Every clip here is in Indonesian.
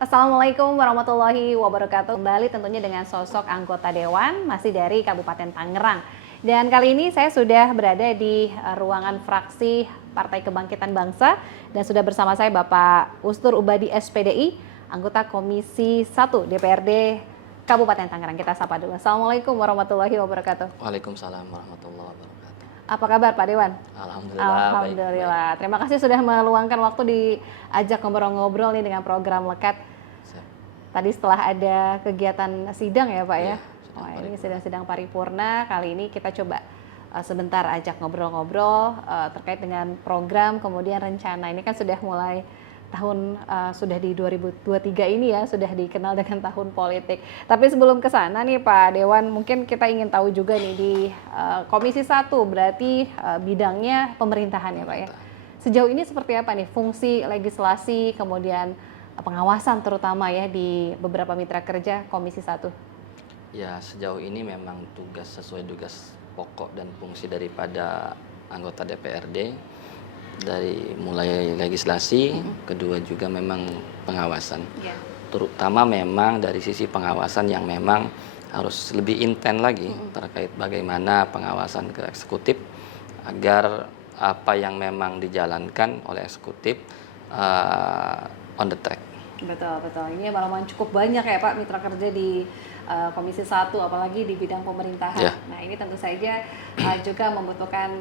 Assalamualaikum warahmatullahi wabarakatuh. Kembali tentunya dengan sosok anggota Dewan masih dari Kabupaten Tangerang. Dan kali ini saya sudah berada di ruangan fraksi Partai Kebangkitan Bangsa dan sudah bersama saya Bapak Ustur Ubadi SPDI, anggota Komisi 1 DPRD Kabupaten Tangerang. Kita sapa dulu. Assalamualaikum warahmatullahi wabarakatuh. Waalaikumsalam warahmatullahi wabarakatuh. Apa kabar Pak Dewan? Alhamdulillah. Alhamdulillah. Baik. Terima kasih sudah meluangkan waktu diajak ngobrol-ngobrol nih dengan program Lekat. Siap. Tadi setelah ada kegiatan sidang ya Pak ya? Iya, Ini sidang paripurna. Kali ini kita coba sebentar ajak ngobrol-ngobrol terkait dengan program, kemudian rencana. Ini kan sudah mulai tahun sudah di 2023 ini ya, sudah dikenal dengan tahun politik. Tapi sebelum ke sana nih Pak Dewan, mungkin kita ingin tahu juga nih di Komisi 1 berarti bidangnya pemerintahan ya Pak ya. Sejauh ini seperti apa nih fungsi legislasi, kemudian pengawasan terutama ya di beberapa mitra kerja Komisi 1? Ya, sejauh ini memang sesuai tugas pokok dan fungsi daripada anggota DPRD, dari mulai legislasi, kedua juga memang pengawasan. Yeah. Terutama memang dari sisi pengawasan yang memang harus lebih intens lagi terkait bagaimana pengawasan ke eksekutif agar apa yang memang dijalankan oleh eksekutif on the track. Betul. Ini memang cukup banyak ya Pak mitra kerja di Komisi 1, apalagi di bidang pemerintahan. Yeah. Nah ini tentu saja juga membutuhkan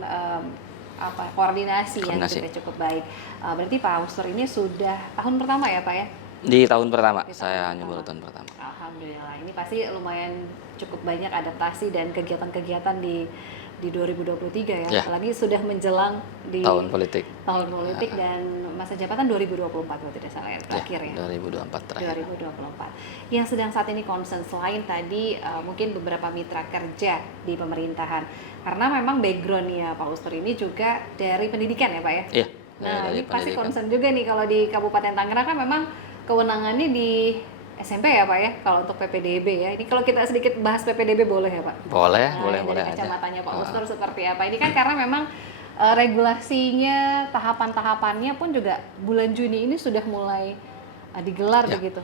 koordinasi yang sudah cukup baik. Berarti Pak Ustur ini sudah tahun pertama ya Pak ya? Di tahun pertama, saya hanya baru tahun pertama. Alhamdulillah, ini pasti lumayan cukup banyak adaptasi dan kegiatan-kegiatan di 2023 ya. Apalagi sudah menjelang di tahun politik dan masa jabatan 2024 kalau tidak salah ya, terakhir ya. 2024 terakhir. 2024. Yang sedang saat ini concern selain tadi mungkin beberapa mitra kerja di pemerintahan. Karena memang background-nya Pak Ustur ini juga dari pendidikan ya Pak ya? Iya. Nah ini pasti concern juga nih kalau di Kabupaten Tangerang kan memang kewenangannya di SMP ya Pak ya, kalau untuk PPDB ya. Ini kalau kita sedikit bahas PPDB boleh ya Pak? Boleh dari kacamatanya Pak Ustur seperti apa? Ini kan karena memang regulasinya, tahapan-tahapannya pun juga bulan Juni ini sudah mulai digelar begitu.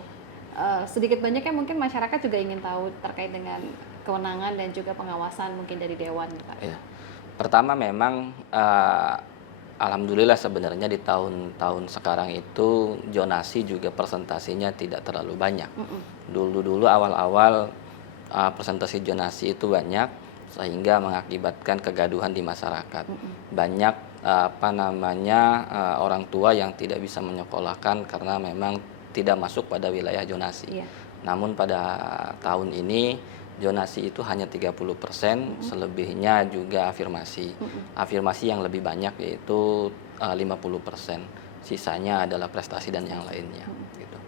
Sedikit banyaknya mungkin masyarakat juga ingin tahu terkait dengan kewenangan dan juga pengawasan mungkin dari Dewan Pak. Ya. Pertama memang alhamdulillah sebenarnya di tahun-tahun sekarang itu zonasi juga presentasinya tidak terlalu banyak. Dulu awal-awal presentasi zonasi itu banyak sehingga mengakibatkan kegaduhan di masyarakat. Banyak orang tua yang tidak bisa menyekolahkan karena memang tidak masuk pada wilayah zonasi. Namun pada tahun ini zonasi itu hanya 30%, selebihnya juga afirmasi. Afirmasi yang lebih banyak yaitu 50%. Sisanya adalah prestasi dan yang lainnya. Gitu.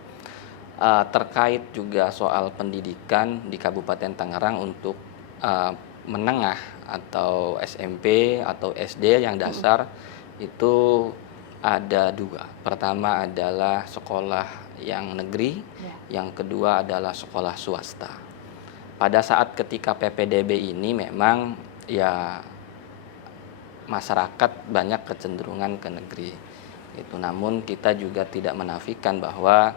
Terkait juga soal pendidikan di Kabupaten Tangerang untuk menengah atau SMP atau SD yang dasar itu ada dua. Pertama adalah sekolah yang negeri, yang kedua adalah sekolah swasta. Pada saat ketika PPDB ini memang ya masyarakat banyak kecenderungan ke negeri. Itu namun kita juga tidak menafikan bahwa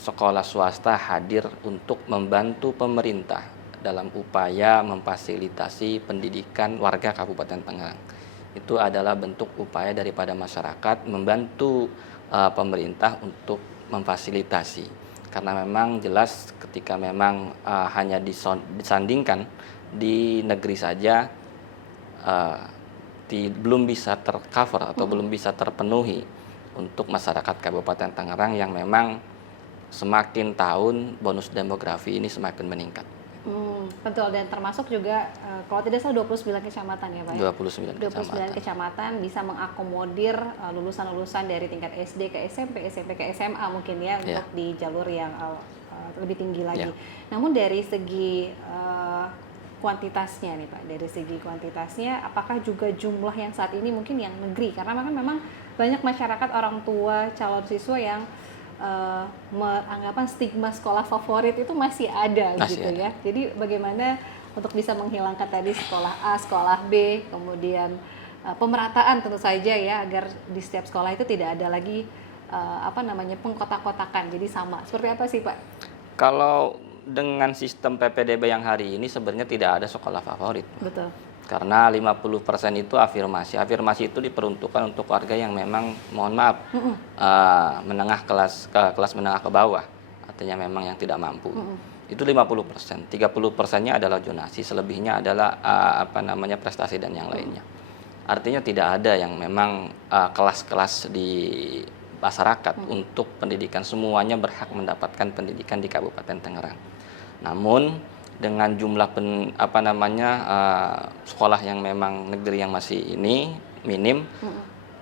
sekolah swasta hadir untuk membantu pemerintah dalam upaya memfasilitasi pendidikan warga Kabupaten Tangerang. Itu adalah bentuk upaya daripada masyarakat membantu pemerintah untuk memfasilitasi. Karena memang jelas ketika memang hanya disandingkan di negeri saja belum bisa tercover atau belum bisa terpenuhi untuk masyarakat Kabupaten Tangerang yang memang semakin tahun bonus demografi ini semakin meningkat. Betul, dan termasuk juga kalau tidak salah 29 kecamatan ya Pak ya? 29 kecamatan bisa mengakomodir lulusan-lulusan dari tingkat SD ke SMP, SMP ke SMA mungkin ya untuk di jalur yang lebih tinggi lagi. Namun dari segi kuantitasnya nih Pak, dari segi kuantitasnya apakah juga jumlah yang saat ini mungkin yang negeri? Karena memang banyak masyarakat orang tua calon siswa yang anggapan stigma sekolah favorit itu masih ada gitu ya. Jadi bagaimana untuk bisa menghilangkan tadi sekolah A, sekolah B, kemudian pemerataan tentu saja ya agar di setiap sekolah itu tidak ada lagi pengkotak-kotakan jadi sama. Seperti apa sih Pak? Kalau dengan sistem PPDB yang hari ini sebenarnya tidak ada sekolah favorit. Betul. Karena 50% itu afirmasi. Afirmasi itu diperuntukkan untuk warga yang memang mohon maaf menengah kelas menengah ke bawah. Artinya memang yang tidak mampu. Itu 50%. 30%-nya adalah zonasi, selebihnya adalah prestasi dan yang lainnya. Artinya tidak ada yang memang kelas-kelas di masyarakat untuk pendidikan, semuanya berhak mendapatkan pendidikan di Kabupaten Tangerang. Namun dengan jumlah sekolah yang memang negeri yang masih ini minim,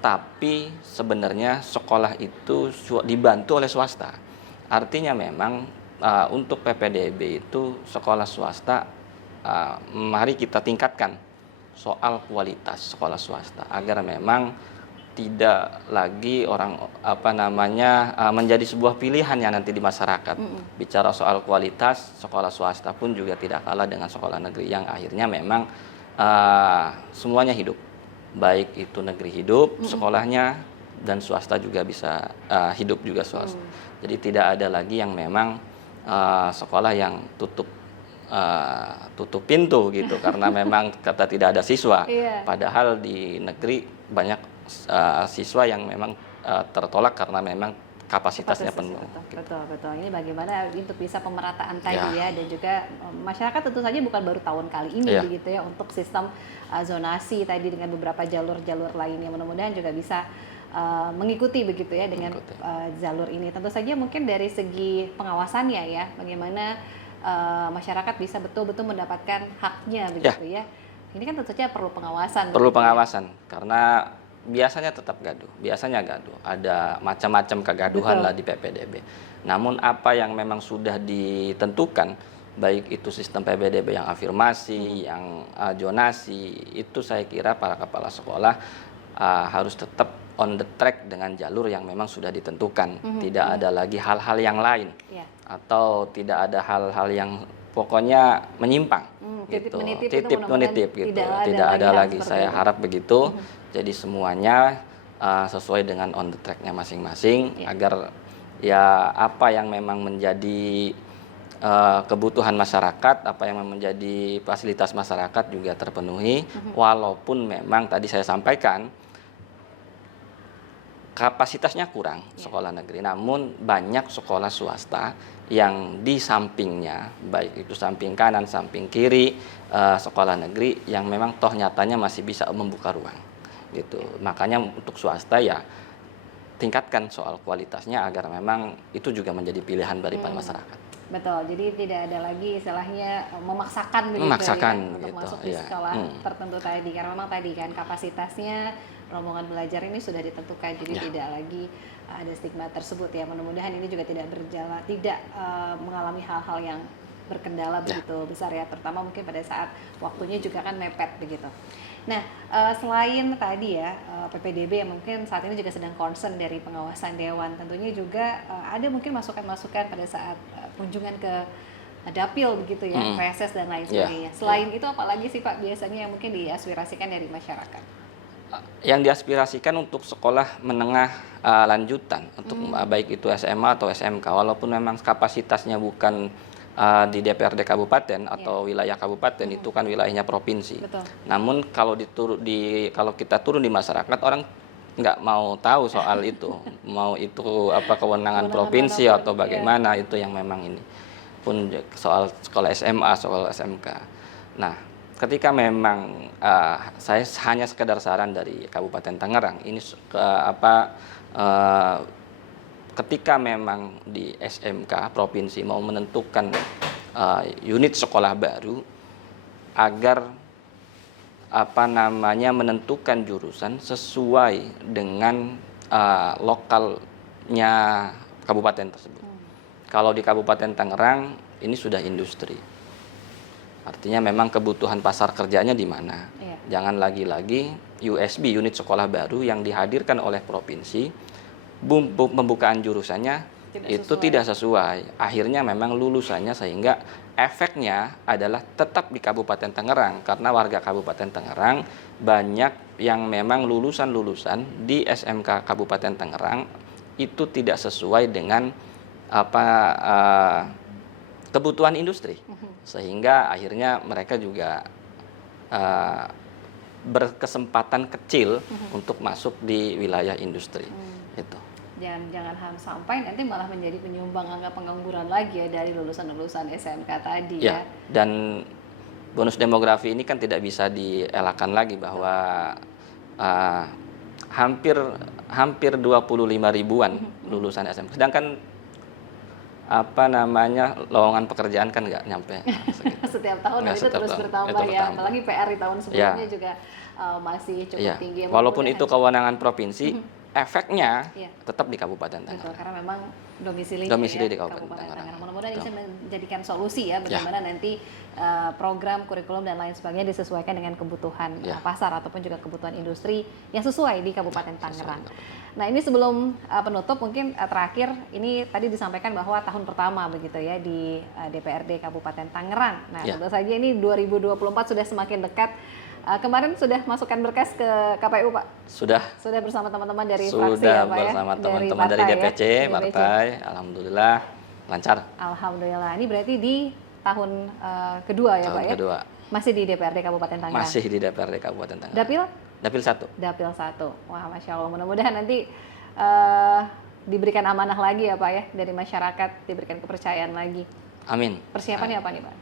tapi sebenarnya sekolah itu dibantu oleh swasta. Artinya memang untuk PPDB itu sekolah swasta, mari kita tingkatkan soal kualitas sekolah swasta agar memang tidak lagi menjadi sebuah pilihan yang nanti di masyarakat. Bicara soal kualitas, sekolah swasta pun juga tidak kalah dengan sekolah negeri yang akhirnya memang semuanya hidup. Baik itu negeri hidup sekolahnya, dan swasta juga bisa hidup juga swasta. Jadi tidak ada lagi yang memang sekolah yang tutup pintu gitu karena memang kata tidak ada siswa. Padahal di negeri banyak siswa yang memang tertolak karena memang kapasitasnya penuh. Betul. Ini bagaimana untuk bisa pemerataan tadi ya, dan juga masyarakat tentu saja bukan baru tahun kali ini begitu ya untuk sistem zonasi tadi dengan beberapa jalur-jalur lainnya. Mudah-mudahan juga bisa mengikuti begitu ya dengan jalur ini. Tentu saja mungkin dari segi pengawasannya ya, bagaimana masyarakat bisa betul-betul mendapatkan haknya begitu ya. Ini kan tentu saja perlu pengawasan. Perlu pengawasan karena biasanya gaduh. Ada macam-macam kegaduhan lah di PPDB. Namun apa yang memang sudah ditentukan, baik itu sistem PPDB yang afirmasi, yang zonasi, itu saya kira para kepala sekolah harus tetap on the track dengan jalur yang memang sudah ditentukan. Tidak ada lagi hal-hal yang lain atau tidak ada hal-hal yang pokoknya menyimpang. Titip menitip gitu. Tidak ada lagi. Saya harap begitu. Jadi semuanya sesuai dengan on the track-nya masing-masing agar ya apa yang memang menjadi kebutuhan masyarakat, apa yang menjadi fasilitas masyarakat juga terpenuhi. Walaupun memang tadi saya sampaikan kapasitasnya kurang sekolah negeri, namun banyak sekolah swasta yang di sampingnya, baik itu samping kanan, samping kiri, sekolah negeri yang memang toh nyatanya masih bisa membuka ruang gitu. Makanya untuk swasta ya tingkatkan soal kualitasnya agar memang itu juga menjadi pilihan daripada masyarakat. Betul, jadi tidak ada lagi istilahnya memaksakan begitu untuk masuk di sekolah tertentu tadi, karena memang tadi kan kapasitasnya rombongan belajar ini sudah ditentukan, jadi tidak lagi ada stigma tersebut ya. Mudah-mudahan ini juga tidak mengalami hal-hal yang berkendala begitu besar ya, terutama mungkin pada saat waktunya juga kan mepet begitu. Nah, selain tadi ya PPDB yang mungkin saat ini juga sedang concern dari pengawasan Dewan, tentunya juga ada mungkin masukan-masukan pada saat kunjungan ke dapil begitu ya, reses dan lain sebagainya. Selain itu apalagi sih Pak biasanya yang mungkin diaspirasikan dari masyarakat? Yang diaspirasikan untuk sekolah menengah lanjutan, untuk baik itu SMA atau SMK, walaupun memang kapasitasnya bukan di DPRD kabupaten atau wilayah kabupaten, itu kan wilayahnya provinsi. Betul. Namun kalau kita turun di masyarakat, orang nggak mau tahu soal itu, mau itu apa kewenangan provinsi atau bagaimana, itu yang memang ini pun soal sekolah SMA, sekolah SMK. Nah, ketika memang saya hanya sekedar saran dari Kabupaten Tangerang ini ketika memang di SMK provinsi mau menentukan unit sekolah baru agar menentukan jurusan sesuai dengan lokalnya kabupaten tersebut. Kalau di Kabupaten Tangerang ini sudah industri. Artinya memang kebutuhan pasar kerjanya di mana. Jangan lagi-lagi USB unit sekolah baru yang dihadirkan oleh provinsi, pembukaan jurusannya tidak sesuai. Akhirnya memang lulusannya, sehingga efeknya adalah tetap di Kabupaten Tangerang, karena warga Kabupaten Tangerang banyak yang memang lulusan di SMK Kabupaten Tangerang itu tidak sesuai dengan kebutuhan industri, sehingga akhirnya mereka juga berkesempatan kecil untuk masuk di wilayah industri. Itu. Jangan sampai nanti malah menjadi penyumbang angka pengangguran lagi ya dari lulusan-lulusan SMK tadi ya. Dan bonus demografi ini kan tidak bisa dielakkan lagi bahwa hampir 25 ribuan lulusan SMK, sedangkan lowongan pekerjaan kan nggak nyampe setiap tahun dan itu terus bertambah ya, apalagi PR di tahun sebelumnya juga masih cukup tinggi. Walaupun itu kewenangan provinsi, efeknya tetap di Kabupaten Tangerang. Betul, karena memang domisili di Kabupaten Tangerang. Mudah-mudahan ini bisa menjadikan solusi ya bagaimana nanti program, kurikulum dan lain sebagainya disesuaikan dengan kebutuhan pasar ataupun juga kebutuhan industri yang sesuai di Kabupaten Tangerang. Nah, ini sebelum penutup mungkin terakhir ini tadi disampaikan bahwa tahun pertama begitu ya di DPRD Kabupaten Tangerang. Nah, tentu saja ini 2024 sudah semakin dekat. Kemarin sudah masukkan berkas ke KPU, Pak? Sudah bersama teman-teman dari fraksi ya, Pak ya? Sudah bersama teman-teman dari DPC, partai. Alhamdulillah lancar. Alhamdulillah. Ini berarti di tahun kedua ya, Pak ya? Kedua. Masih di DPRD Kabupaten Tangerang? Masih di DPRD Kabupaten Tangerang. Dapil? Dapil 1. Dapil 1. Wah, Masya Allah. Mudah-mudahan nanti diberikan amanah lagi ya, Pak ya? Dari masyarakat, diberikan kepercayaan lagi. Amin. Persiapannya apa nih, Pak?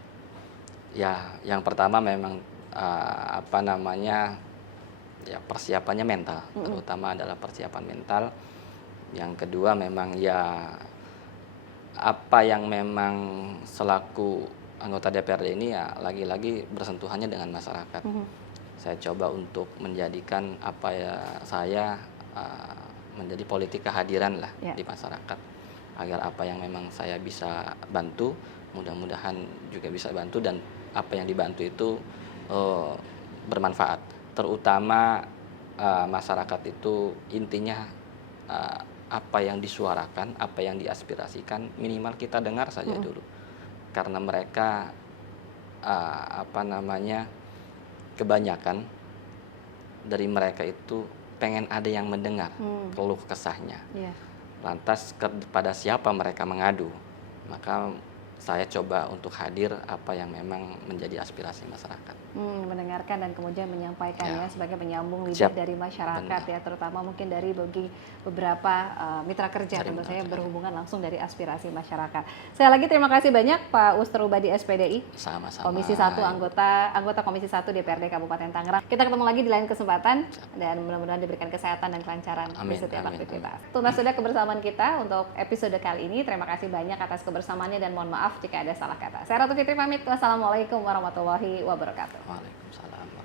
Ya, yang pertama memang persiapannya mental, terutama adalah persiapan mental. Yang kedua memang apa yang memang selaku anggota DPRD ini ya lagi-lagi bersentuhannya dengan masyarakat. Saya coba untuk menjadikan saya menjadi politik kehadiran lah di masyarakat, agar apa yang memang saya bisa bantu, mudah-mudahan juga bisa bantu, dan apa yang dibantu itu bermanfaat, terutama masyarakat itu intinya apa yang disuarakan, apa yang diaspirasikan minimal kita dengar saja dulu, karena mereka kebanyakan dari mereka itu pengen ada yang mendengar keluh kesahnya. Lantas kepada siapa mereka mengadu, maka saya coba untuk hadir apa yang memang menjadi aspirasi masyarakat. Mendengarkan dan kemudian menyampaikan ya sebagai penyambung lidah dari masyarakat ya, terutama mungkin dari beberapa mitra kerja tentu saja berhubungan langsung dari aspirasi masyarakat. Sekali lagi terima kasih banyak Pak Ustrubadi SPDI. Sama-sama. Komisi 1 anggota Komisi 1 DPRD Kabupaten Tangerang. Kita ketemu lagi di lain kesempatan dan mudah-mudahan diberikan kesehatan dan kelancaran di setiap aktivitas. Tuntas sudah kebersamaan kita untuk episode kali ini. Terima kasih banyak atas kebersamaannya dan mohon maaf jika ada salah kata. Saya Ratu Fitri pamit. Wassalamualaikum warahmatullahi wabarakatuh. Waalaikumsalam.